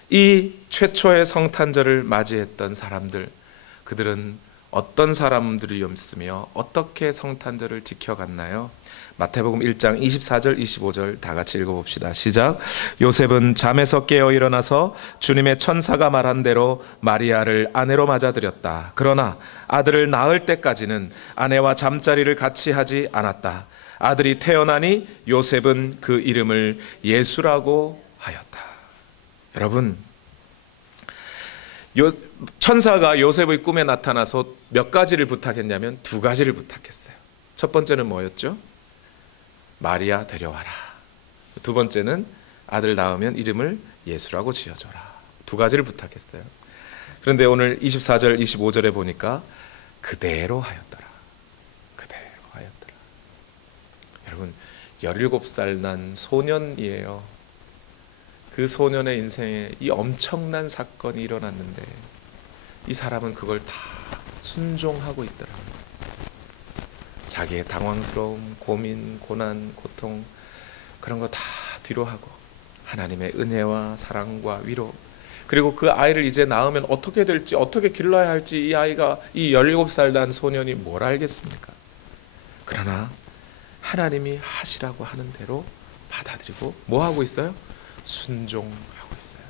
이 최초의 성탄절을 맞이했던 사람들, 그들은 어떤 사람들이었으며 어떻게 성탄절을 지켜갔나요? 마태복음 1장 24절 25절 다 같이 읽어봅시다. 시작. 요셉은 잠에서 깨어 일어나서 주님의 천사가 말한 대로 마리아를 아내로 맞아들였다. 그러나 아들을 낳을 때까지는 아내와 잠자리를 같이 하지 않았다. 아들이 태어나니 요셉은 그 이름을 예수라고 하였다. 여러분, 천사가 요셉의 꿈에 나타나서 몇 가지를 부탁했냐면 두 가지를 부탁했어요. 첫 번째는 뭐였죠? 마리아 데려와라. 두 번째는 아들 낳으면 이름을 예수라고 지어줘라. 두 가지를 부탁했어요. 그런데 오늘 24절 25절에 보니까 그대로 하였더라. 그대로 하였더라. 여러분, 17살 난 소년이에요. 그 소년의 인생에 이 엄청난 사건이 일어났는데 이 사람은 그걸 다 순종하고 있더라고요. 자기의 당황스러움, 고민, 고난, 고통 그런 거 다 뒤로 하고 하나님의 은혜와 사랑과 위로, 그리고 그 아이를 이제 낳으면 어떻게 될지, 어떻게 길러야 할지 이 아이가, 이 17살 난 소년이 뭘 알겠습니까? 그러나 하나님이 하시라고 하는 대로 받아들이고 뭐 하고 있어요? 순종하고 있어요.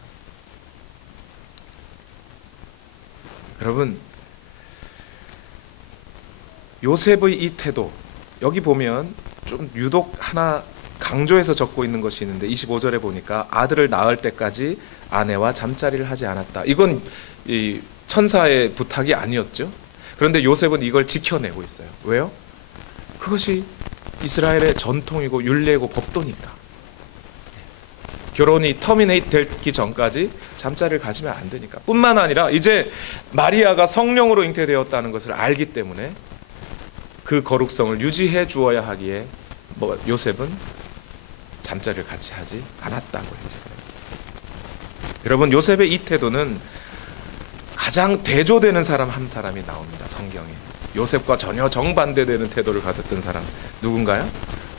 여러분, 요셉의 이 태도, 여기 보면 좀 유독 하나 강조해서 적고 있는 것이 있는데 25절에 보니까 아들을 낳을 때까지 아내와 잠자리를 하지 않았다. 이건 이 천사의 부탁이 아니었죠. 그런데 요셉은 이걸 지켜내고 있어요. 왜요? 그것이 이스라엘의 전통이고 율례고 법도니까. 결혼이 터미네이트 되기 전까지 잠자리를 가지면 안 되니까. 뿐만 아니라 이제 마리아가 성령으로 잉태되었다는 것을 알기 때문에 그 거룩성을 유지해 주어야 하기에 요셉은 잠자리를 같이 하지 않았다고 했어요. 여러분, 요셉의 이 태도는 가장 대조되는 사람 한 사람이 나옵니다. 성경에. 요셉과 전혀 정반대되는 태도를 가졌던 사람 누군가요?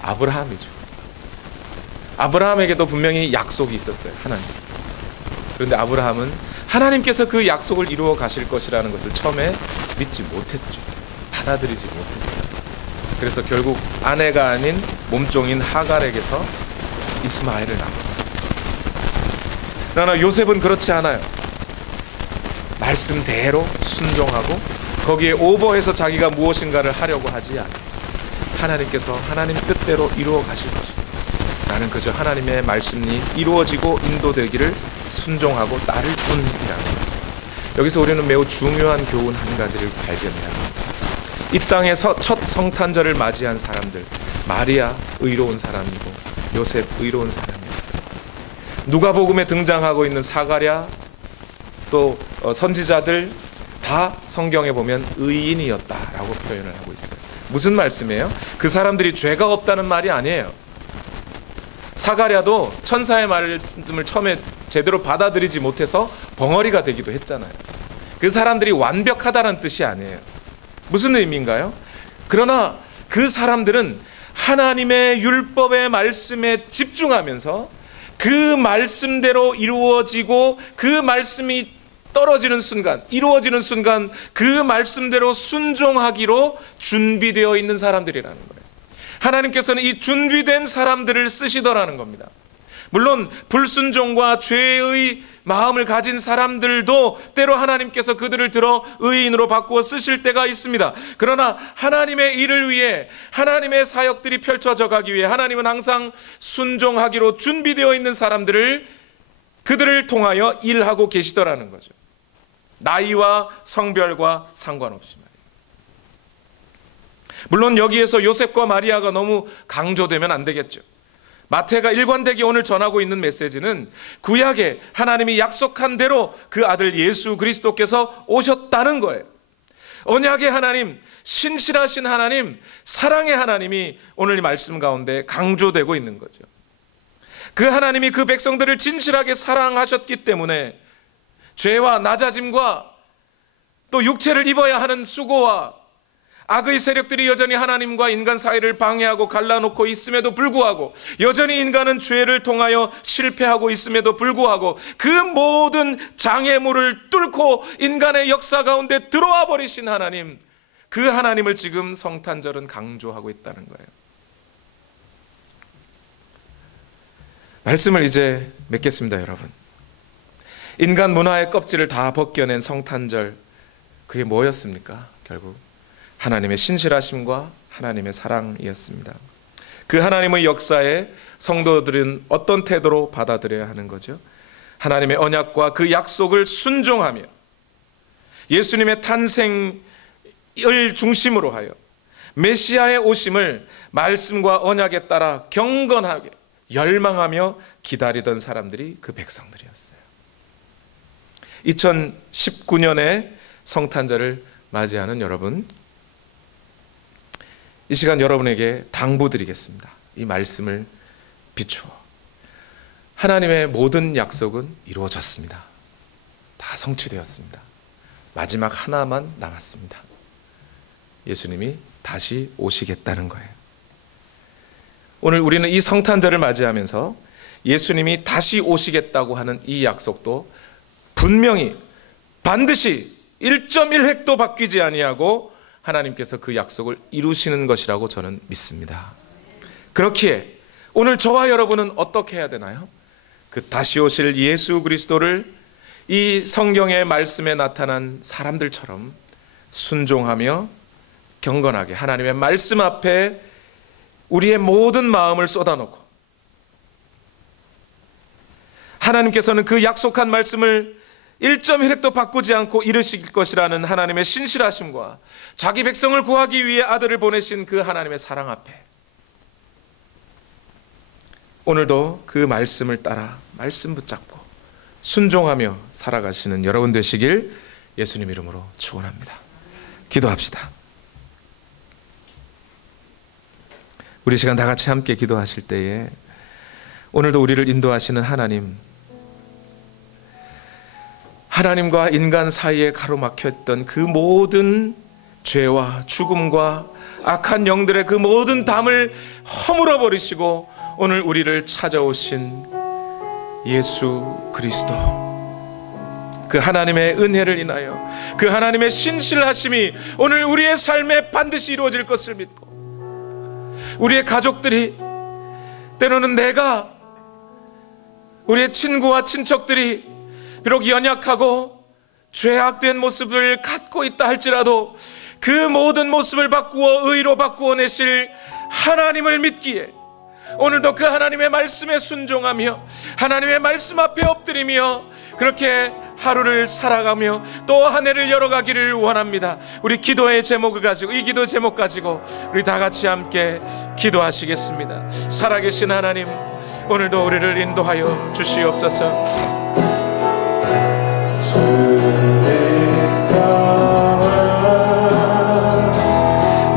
아브라함이죠. 아브라함에게도 분명히 약속이 있었어요. 하나님. 그런데 아브라함은 하나님께서 그 약속을 이루어 가실 것이라는 것을 처음에 믿지 못했죠. 받아들이지 못했어요. 그래서 결국 아내가 아닌 몸종인 하갈에게서 이스마엘을 낳았어요. 그러나 요셉은 그렇지 않아요. 말씀대로 순종하고 거기에 오버해서 자기가 무엇인가를 하려고 하지 않았어요. 하나님께서 하나님 뜻대로 이루어 가실 것이다. 나는 그저 하나님의 말씀이 이루어지고 인도되기를 순종하고 따를 뿐이라는 거죠. 여기서 우리는 매우 중요한 교훈 한 가지를 발견해야 합니다. 이 땅에서 첫 성탄절을 맞이한 사람들, 마리아 의로운 사람이고 요셉 의로운 사람이었어요. 누가복음에 등장하고 있는 사가랴 또 선지자들 다 성경에 보면 의인이었다라고 표현을 하고 있어요. 무슨 말씀이에요? 그 사람들이 죄가 없다는 말이 아니에요. 사가랴도 천사의 말씀을 처음에 제대로 받아들이지 못해서 벙어리가 되기도 했잖아요. 그 사람들이 완벽하다는 뜻이 아니에요. 무슨 의미인가요? 그러나 그 사람들은 하나님의 율법의 말씀에 집중하면서 그 말씀대로 이루어지고 그 말씀이 떨어지는 순간, 이루어지는 순간 그 말씀대로 순종하기로 준비되어 있는 사람들이라는 거예요. 하나님께서는 이 준비된 사람들을 쓰시더라는 겁니다. 물론 불순종과 죄의 마음을 가진 사람들도 때로 하나님께서 그들을 들어 의인으로 바꾸어 쓰실 때가 있습니다. 그러나 하나님의 일을 위해, 하나님의 사역들이 펼쳐져 가기 위해 하나님은 항상 순종하기로 준비되어 있는 사람들을, 그들을 통하여 일하고 계시더라는 거죠. 나이와 성별과 상관없이 말이에요. 물론 여기에서 요셉과 마리아가 너무 강조되면 안 되겠죠. 마태가 일관되게 오늘 전하고 있는 메시지는 구약에 하나님이 약속한 대로 그 아들 예수 그리스도께서 오셨다는 거예요. 언약의 하나님, 신실하신 하나님, 사랑의 하나님이 오늘 이 말씀 가운데 강조되고 있는 거죠. 그 하나님이 그 백성들을 진실하게 사랑하셨기 때문에 죄와 낮아짐과 또 육체를 입어야 하는 수고와 악의 세력들이 여전히 하나님과 인간 사이를 방해하고 갈라놓고 있음에도 불구하고, 여전히 인간은 죄를 통하여 실패하고 있음에도 불구하고, 그 모든 장애물을 뚫고 인간의 역사 가운데 들어와 버리신 하나님, 그 하나님을 지금 성탄절은 강조하고 있다는 거예요. 말씀을 이제 맺겠습니다, 여러분. 인간 문화의 껍질을 다 벗겨낸 성탄절, 그게 뭐였습니까? 결국 하나님의 신실하심과 하나님의 사랑이었습니다. 그 하나님의 역사에 성도들은 어떤 태도로 받아들여야 하는 거죠? 하나님의 언약과 그 약속을 순종하며 예수님의 탄생을 중심으로 하여 메시아의 오심을 말씀과 언약에 따라 경건하게 열망하며 기다리던 사람들이 그 백성들이었어요. 2019년에 성탄절을 맞이하는 여러분, 이 시간 여러분에게 당부드리겠습니다. 이 말씀을 비추어 하나님의 모든 약속은 이루어졌습니다. 다 성취되었습니다. 마지막 하나만 남았습니다. 예수님이 다시 오시겠다는 거예요. 오늘 우리는 이 성탄절을 맞이하면서 예수님이 다시 오시겠다고 하는 이 약속도 분명히 반드시 1.1획도 바뀌지 아니하고 하나님께서 그 약속을 이루시는 것이라고 저는 믿습니다. 그렇기에 오늘 저와 여러분은 어떻게 해야 되나요? 그 다시 오실 예수 그리스도를 이 성경의 말씀에 나타난 사람들처럼 순종하며 경건하게 하나님의 말씀 앞에 우리의 모든 마음을 쏟아놓고, 하나님께서는 그 약속한 말씀을 1.1획도 바꾸지 않고 이루실 것이라는 하나님의 신실하심과 자기 백성을 구하기 위해 아들을 보내신 그 하나님의 사랑 앞에 오늘도 그 말씀을 따라 말씀 붙잡고 순종하며 살아가시는 여러분 되시길 예수님 이름으로 축원합니다. 기도합시다. 우리 시간 다 같이 함께 기도하실 때에 오늘도 우리를 인도하시는 하나님과 인간 사이에 가로막혔던 그 모든 죄와 죽음과 악한 영들의 그 모든 담을 허물어 버리시고 오늘 우리를 찾아오신 예수 그리스도, 그 하나님의 은혜를 인하여 그 하나님의 신실하심이 오늘 우리의 삶에 반드시 이루어질 것을 믿고, 우리의 가족들이, 때로는 내가, 우리의 친구와 친척들이 비록 연약하고 죄악된 모습을 갖고 있다 할지라도 그 모든 모습을 바꾸어 의로 바꾸어 내실 하나님을 믿기에 오늘도 그 하나님의 말씀에 순종하며 하나님의 말씀 앞에 엎드리며 그렇게 하루를 살아가며 또 한 해를 열어가기를 원합니다. 우리 기도의 제목을 가지고, 이 기도 제목 가지고 우리 다 같이 함께 기도하시겠습니다. 살아계신 하나님, 오늘도 우리를 인도하여 주시옵소서.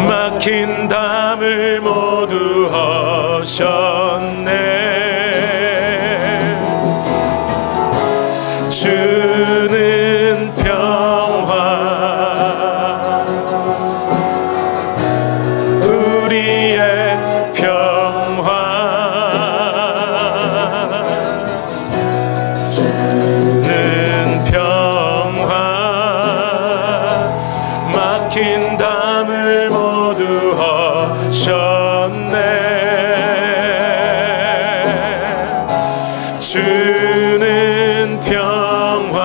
막힌 담을 모두 허셨네. 주는 평화, 우리의 평화, 주는 평화, 막힌 담을 모두 허셨네. 주는 평화,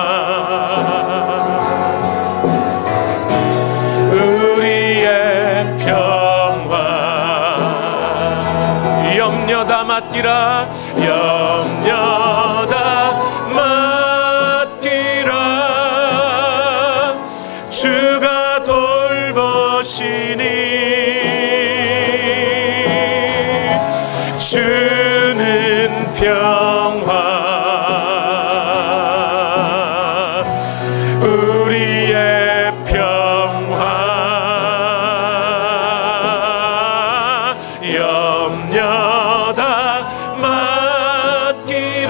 우리의 평화, 염려다 맡기라, 염려다 맡기라. 주가 돌보시니 주는 평화, 우리의 평화, 염려다 맡기라.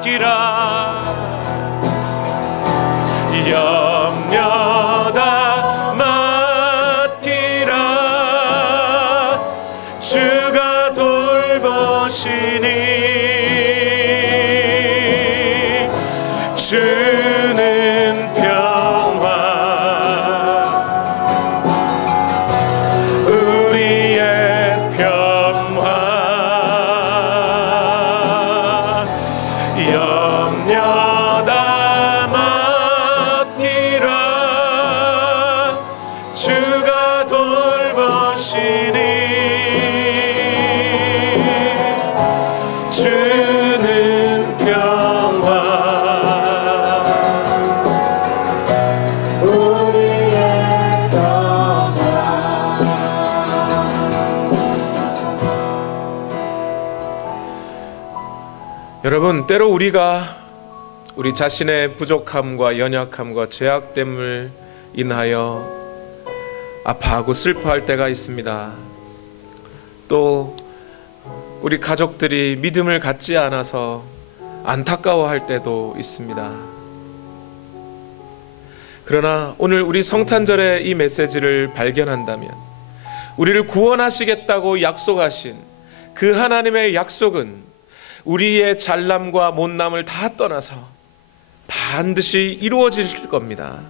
맡기라. 염려 다 맡기라. 주가 돌보시니 주는 평화, 우리의 평화. 염려 다 맡기라. 주가 돌보시니 주는 평화. 여러분, 때로 우리가 우리 자신의 부족함과 연약함과 죄악됨을 인하여 아파하고 슬퍼할 때가 있습니다. 또 우리 가족들이 믿음을 갖지 않아서 안타까워할 때도 있습니다. 그러나 오늘 우리 성탄절의 이 메시지를 발견한다면, 우리를 구원하시겠다고 약속하신 그 하나님의 약속은 우리의 잘남과 못남을 다 떠나서 반드시 이루어질 겁니다.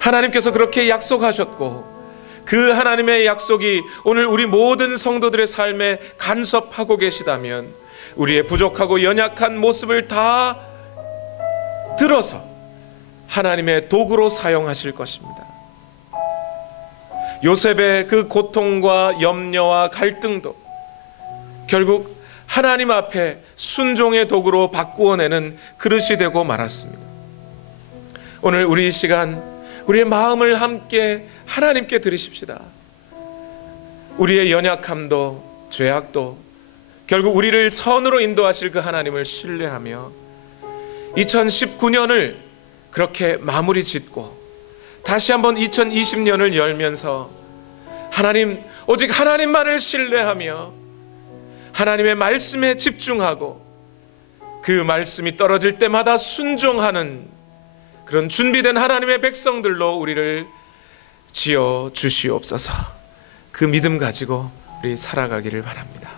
하나님께서 그렇게 약속하셨고, 그 하나님의 약속이 오늘 우리 모든 성도들의 삶에 간섭하고 계시다면, 우리의 부족하고 연약한 모습을 다 들어서 하나님의 도구로 사용하실 것입니다. 요셉의 그 고통과 염려와 갈등도 결국 하나님 앞에 순종의 도구로 바꾸어내는 그릇이 되고 말았습니다. 오늘 우리 이 시간 우리의 마음을 함께 하나님께 드리십시다. 우리의 연약함도 죄악도 결국 우리를 선으로 인도하실 그 하나님을 신뢰하며 2019년을 그렇게 마무리 짓고 다시 한번 2020년을 열면서 하나님, 오직 하나님만을 신뢰하며 하나님의 말씀에 집중하고 그 말씀이 떨어질 때마다 순종하는 그런 준비된 하나님의 백성들로 우리를 지어 주시옵소서. 그 믿음 가지고 우리 살아가기를 바랍니다.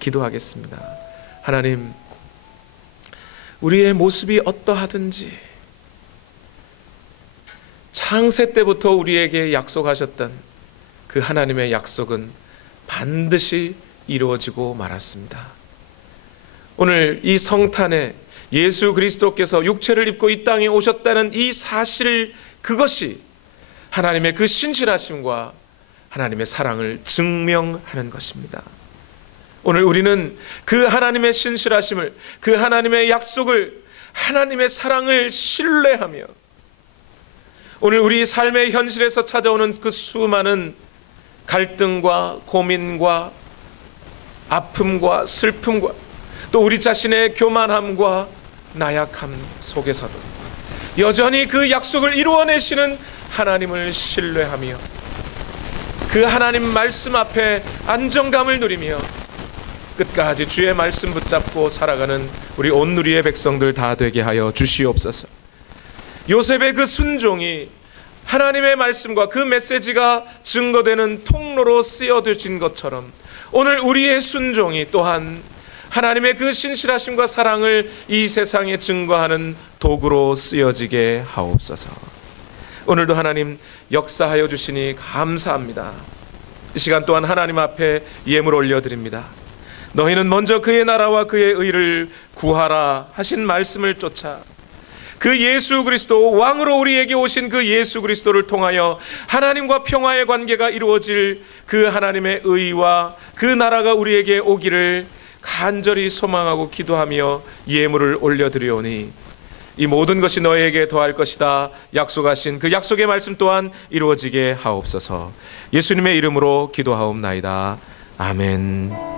기도하겠습니다. 하나님, 우리의 모습이 어떠하든지 창세 때부터 우리에게 약속하셨던 그 하나님의 약속은 반드시 이루어지고 말았습니다. 오늘 이 성탄에 예수 그리스도께서 육체를 입고 이 땅에 오셨다는 이 사실, 그것이 하나님의 그 신실하심과 하나님의 사랑을 증명하는 것입니다. 오늘 우리는 그 하나님의 신실하심을, 그 하나님의 약속을, 하나님의 사랑을 신뢰하며 오늘 우리 삶의 현실에서 찾아오는 그 수많은 갈등과 고민과 아픔과 슬픔과 또 우리 자신의 교만함과 나약함 속에서도 여전히 그 약속을 이루어내시는 하나님을 신뢰하며 그 하나님 말씀 앞에 안정감을 누리며 끝까지 주의 말씀 붙잡고 살아가는 우리 온누리의 백성들 다 되게 하여 주시옵소서. 요셉의 그 순종이 하나님의 말씀과 그 메시지가 증거되는 통로로 쓰여진 것처럼 오늘 우리의 순종이 또한 하나님의 그 신실하심과 사랑을 이 세상에 증거하는 도구로 쓰여지게 하옵소서. 오늘도 하나님 역사하여 주시니 감사합니다. 이 시간 또한 하나님 앞에 예물 올려드립니다. 너희는 먼저 그의 나라와 그의 의를 구하라 하신 말씀을 쫓아 그 예수 그리스도, 왕으로 우리에게 오신 그 예수 그리스도를 통하여 하나님과 평화의 관계가 이루어질 그 하나님의 의와 그 나라가 우리에게 오기를 간절히 소망하고 기도하며 예물을 올려드리오니 이 모든 것이 너희에게 더할 것이다 약속하신 그 약속의 말씀 또한 이루어지게 하옵소서. 예수님의 이름으로 기도하옵나이다. 아멘.